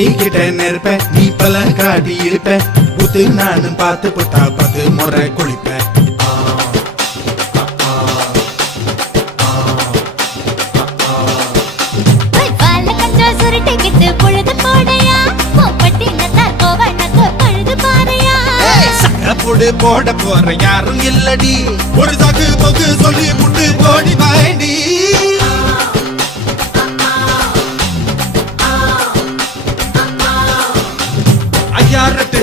ஒட்டிக்கிட்ட நெருப்ப நீ பல காட்டி இருப்ப புத்து நானும் பார்த்து புட்டா பார்த்து முறை குளிப்பேன். போட போற யாரும் இல்லடி ஒரு சாக்கு போக்கு சொல்லி புட்டு போடி வாண்டி. ஐயாரத்து